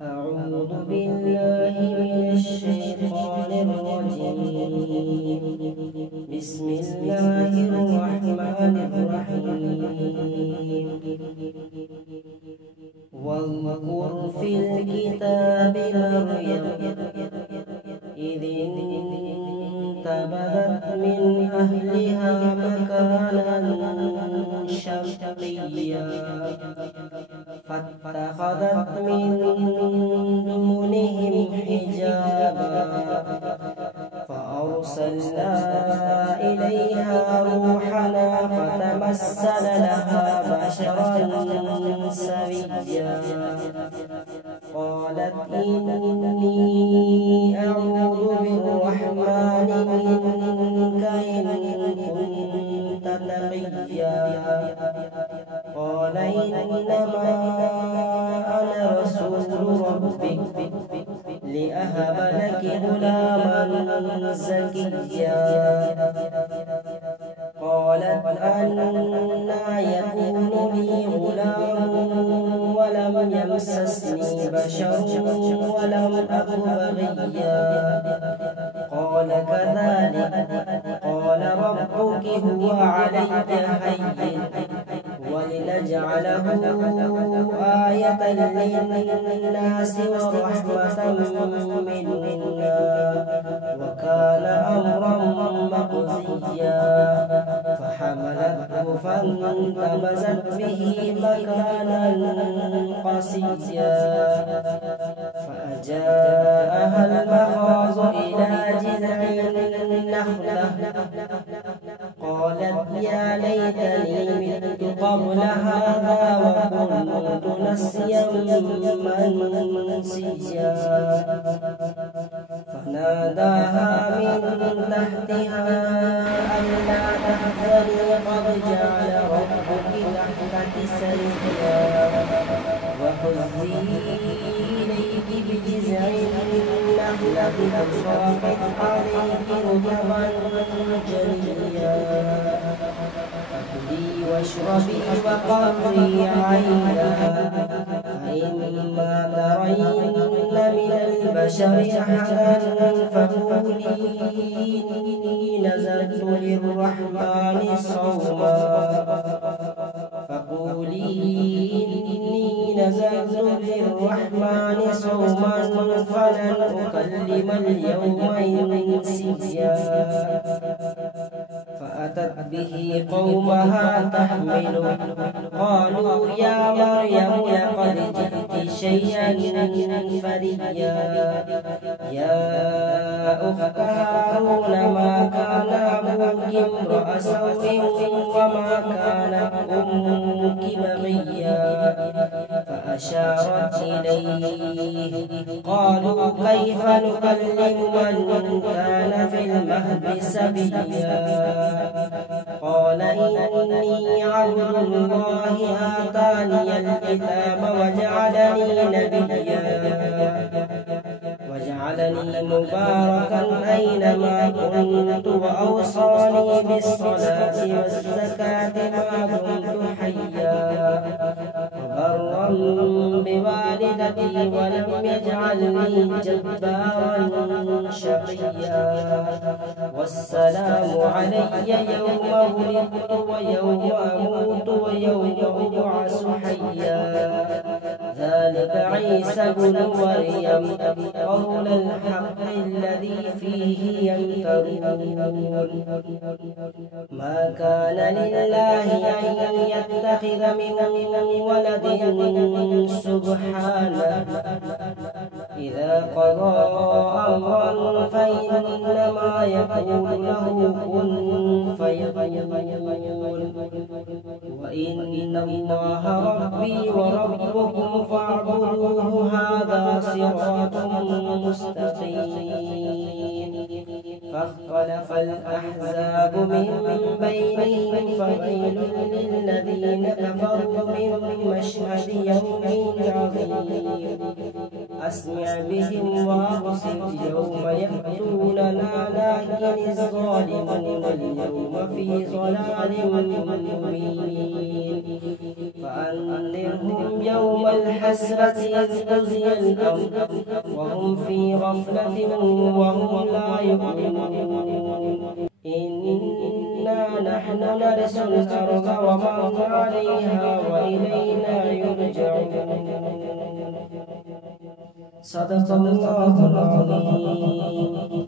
أعوذ بالله من الشيطان الرجيم. بسم الله الرحمن الرحيم. واذكر في الكتاب مريم إذ انتبذت من أهلها مكانا شرقيا فاتخذت من دونهم حجابا فأرسلنا إليها روحنا فتمثل لها بشرا سويا قالت إني أعوذ بالرحمن منك إن كنت تقيا قال إنما أنا رسول ربك لأهب لك غلاما زكيا قالت أنى يكون لي غلام ولم يمسسني بشر ولم أك بغيا قال كذلك قال ربك هو علي هين ولنجعله آية للناس ورحمة منا وكان أمرا مقضيا فحملته فانتبذت به مكانا قصيا فأجاءها المخاض إلى جذع النخلة قالت يا ليتني مت قبل هذا وكنت نسيا منسيا فناداها من تحتها ألا تحزني قد جعل ربك تحتك سريا وهزي إليك بجذع النخلة تساقط عليك رطبا جنيا فكلي واشربي وقري عينا فإما ترين من البشر أحدا فقولي إني نذرت للرحمن صوما فلن أكلم اليوم إنسيا فأتت به قومها تحمله قالوا يا مريم لقد جئت شيئا فريا يا أخت هارون ما كان أبوك امرأ سوء وما كانت أمك بغيا فأشارت إليه قالوا كيف نكلم من كان في المهد سبيا قال إني عبد الله آتاني الكتاب وجعلني مباركا أينما كنت وأوصاني بالصلاة والزكاة ما دمت حيا وبرا بوالدتي ولم يجعلني جبارا شقيا والسلام علي يوم ولدت ويوم أموت ويوم أبعث حيا ذلك عيسى بن مريم قول الحق الذي فيه يمترون ما كان لله أن يتخذ من ولد سبحانه إذا قضى أمرا فإنما يقول له كن فيكون وإن الله ربي وربكم فاعبدوه هذا صراط مستقيم فاختلف الأحزاب من بينهم فويل للذين كفروا من مشهد يوم عظيم أسمع بهم وأبصر يوم يأتوننا لكن الظالمون اليوم في ضلال مبين فأنذرهم يوم الحسرة إذ قضي الأمر وهم في غفلة وهم لا يؤمنون إنا نحن نرث الأرض ومن عليها وإلينا يرجعون. صدق الله العظيم.